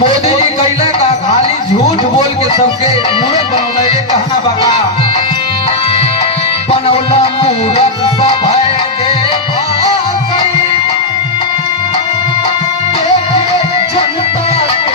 मोदी जी कैले का खाली झूठ बोल के सबके मूर्ख बनौला। ये कहना बका बनौला मूर्ख सब है देखा सही, देखे जनता के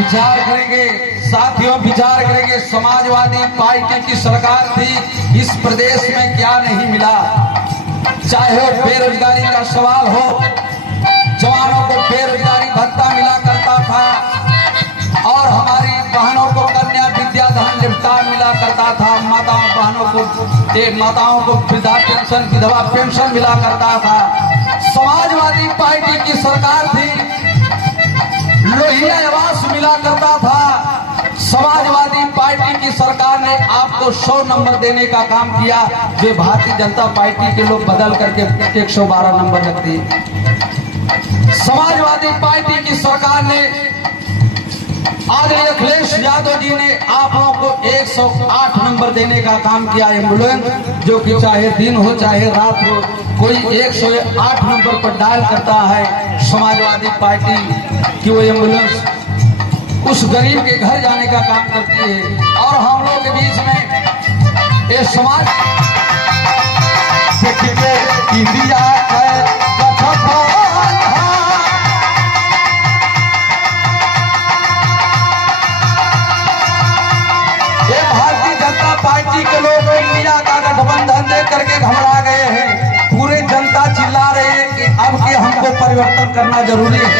विचार करेंगे साथियों, विचार करेंगे। समाजवादी पार्टी की सरकार थी, इस प्रदेश में क्या नहीं मिला। चाहे वो बेरोजगारी का सवाल हो, जवानों को बेरोजगारी भत्ता मिला करता था और हमारी बहनों को कन्या विद्याधन निपटा मिला करता था। माताओं को वृद्धा पेंशन, विधवा पेंशन मिला करता था। समाजवादी पार्टी की सरकार थी, लोहिया आवास मिला करता था। समाजवादी पार्टी की सरकार ने आपको 100 नंबर देने का काम किया, जो भारतीय जनता पार्टी के लोग बदल करके 112 नंबर रख दिए। समाजवादी पार्टी की सरकार ने आदरणीय अखिलेश यादव जी ने आप लोगों को 108 नंबर देने का काम किया। एम्बुलेंस जो कि चाहे दिन हो चाहे रात हो, कोई 108 नंबर पर डायल करता है। समाजवादी पार्टी की वो एम्बुलेंस उस गरीब के घर जाने का काम करती है। और हम लोग के बीच में ये समाज इंडिया भारतीय जनता पार्टी के लोग इंडिया का गठबंधन देख करके घबरा गए हैं। पूरे जनता चिल्ला रही है कि अब के हमको परिवर्तन करना जरूरी है।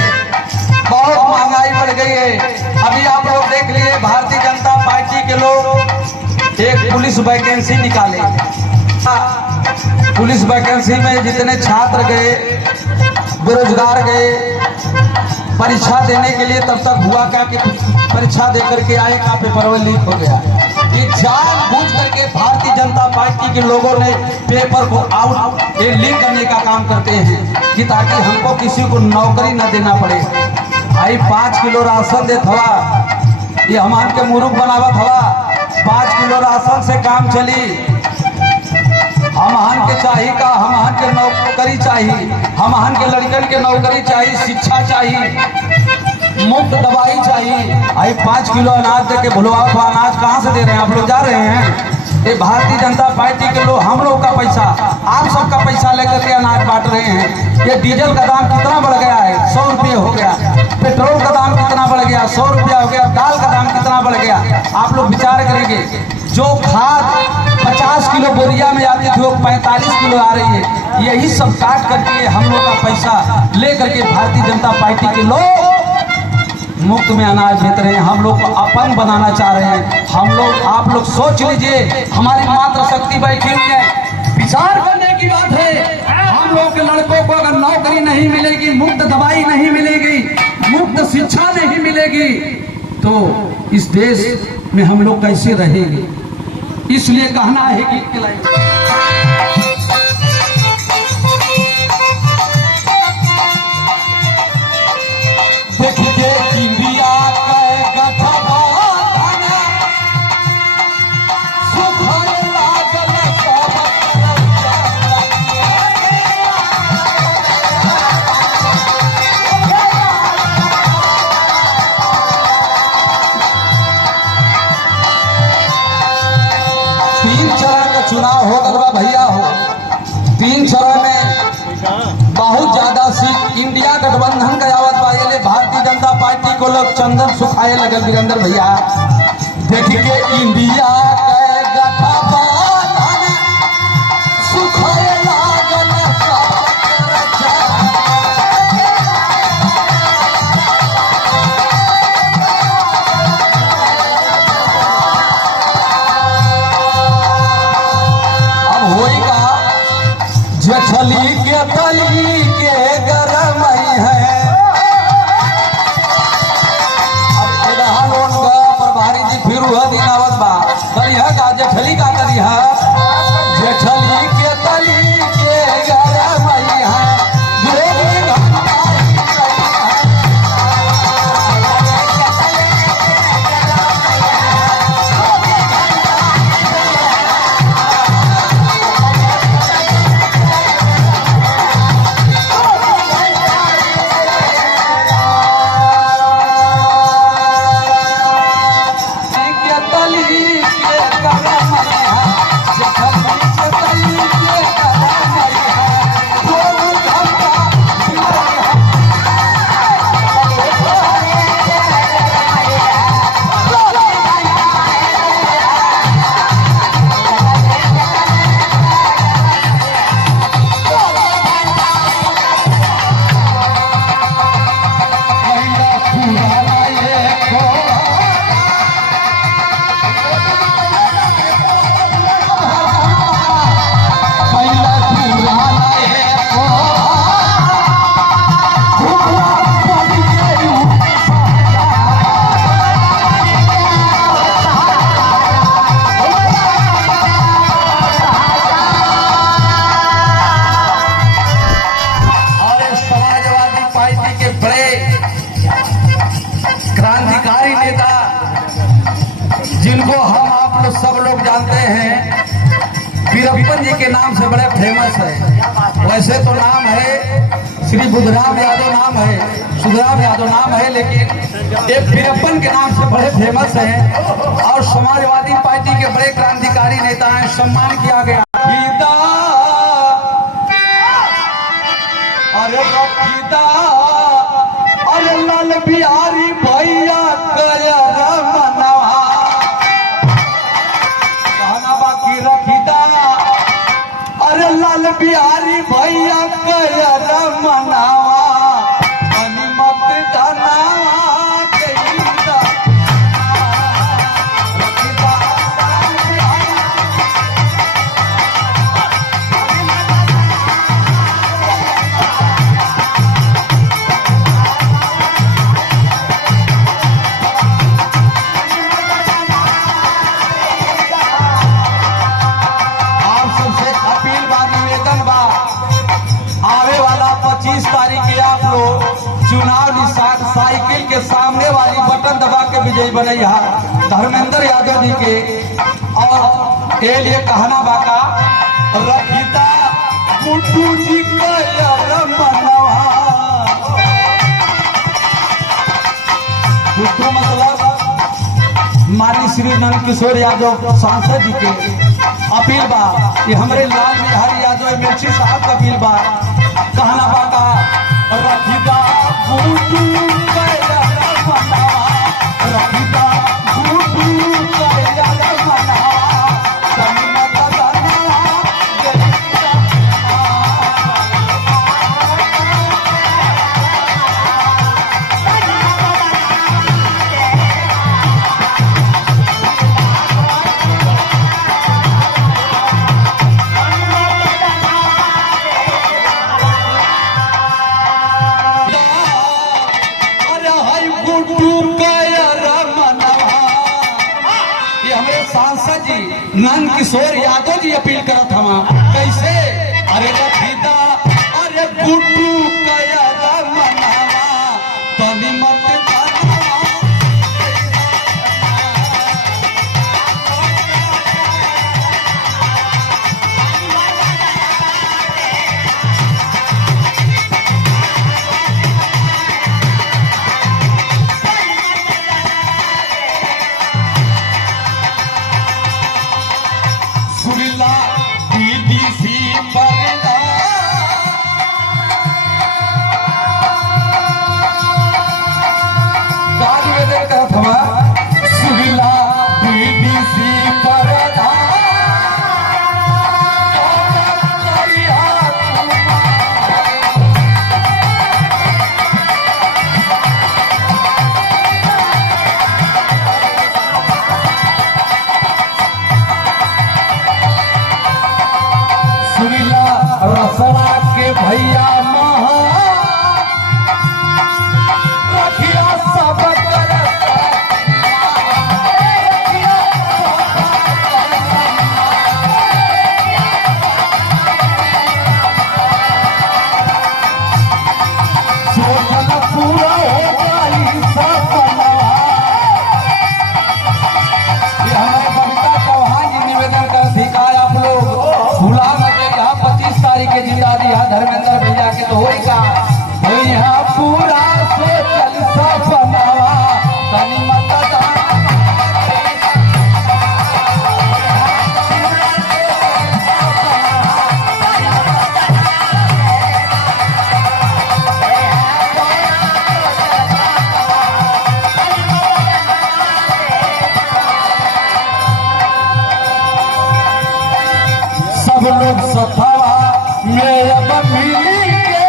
बहुत महंगाई बढ़ गई है। अभी आप लोग देख लिए, भारतीय जनता पार्टी के लोग एक पुलिस वैकेंसी निकाले। पुलिस वैकेंसी में जितने छात्र गए, बेरोजगार गए परीक्षा देने के लिए, तब तक हुआ क्या कि परीक्षा देकर के आए का पेपर लीक हो गया। ये जानबूझ करके भारतीय जनता पार्टी के लोगों ने पेपर को आउट लीक करने का काम करते हैं कि ताकि हमको किसी को नौकरी न देना पड़े। भाई 5 किलो राशन देत हवा, ये हमान के मुरुख बनावत हवा। 5 किलो राशन से काम चली। हमहन के चाहिए का, हमहन के नौकरी चाहिए, हमहन के लड़कन के नौकरी चाहिए, शिक्षा चाहिए, मुफ्त दवाई चाहिए। आई 5 किलो अनाज दे के भुलवा तो अनाज कहाँ से दे रहे हैं? आप लोग जा रहे हैं। ये भारतीय जनता पार्टी के लोग हम लोग का पैसा, आप सबका पैसा लेकर के अनाज बांट रहे हैं। ये डीजल का दाम कितना बढ़ गया है? 100 रुपये हो गया। पेट्रोल का दाम कितना बढ़ गया? 100 रुपया हो गया। दाल का दाम कितना बढ़ गया? आप लोग विचार करेंगे। जो खाद 50 किलो बोरिया में आती थी वो 45 किलो आ रही है। यही सब काट करके हम लोग का पैसा ले करके भारतीय जनता पार्टी के लोग मुफ्त में अनाज बेच रहे हैं। हम लोग को अपन बनाना चाह रहे हैं। हम लोग, आप लोग सोच लीजिए, हमारी मात्र शक्ति बैठी हुई है। विचार करने की बात है। हम लोग के लड़कों को अगर नौकरी नहीं मिलेगी, मुफ्त दवाई नहीं मिलेगी, मुफ्त शिक्षा नहीं मिलेगी, तो इस देश में हम लोग कैसे रहेंगे? इसलिए कहना है गीत के लाइन, देखिए इंडिया का गठबंधन सुखर लागल सब। तीन चरण का चुनाव हो गलबा भैया हो। 3 चरण में बहुत ज्यादा सीट इंडिया गठबंधन का आवत बाले। भारतीय जनता पार्टी को लोग चंदन सुखाए लगल। वीरेंद्र भैया देखिए इंडिया के गठबंधन सुखाए लागल सब। बड़े क्रांतिकारी नेता जिनको हम आप लोग सब लोग जानते हैं, वीरप्पन जी के नाम से बड़े फेमस है। वैसे तो नाम है श्री बुधराम यादव नाम है, सुधराम यादव नाम है, लेकिन एक वीरप्पन के नाम से बड़े फेमस है और समाजवादी पार्टी के बड़े क्रांतिकारी नेता हैं। सम्मान किया गया। अरे रखीदा अरे लाल बिहारी भैया कहना बाकी रखीदा अरे लाल बिहारी भैया कर मनावा मत जाना साइकिल के सामने वाली बटन दबा के विजयी बनैया धर्मेंद्र यादव जी के। और के लिए कहना बाका रखीता गुड्डू जी का गुड्डू मतलब मानी श्री नंद किशोर यादव सांसद जी के अपील बा कि हमरे लाल बिहारी यादव मिर्ची साहब का अपील बा। कहना बाका रखीता गुड्डू सांसद जी नंद किशोर यादव जी अपील करत हवा कैसे। अरे रखीदा अरे गुड्डू कया मनावा तनी मत रसरा के भैया महा रखिया सब सोचल पूरा हो गई सपना। ये हमारे बबीता चौहान जी निवेदन कर अधिकार आप लोग भुला के जिंदा दिया धर्मेंद्र भैया के तो होगा भैया पूरा सोचल सपनावा तनी मत सब लोग सफावा में अब मिली के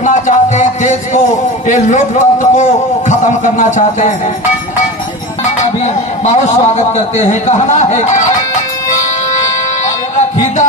लूटना चाहते हैं देश को, ये लोकतंत्र को खत्म करना चाहते हैं। अभी बहुत स्वागत करते हैं। कहना है रखीदा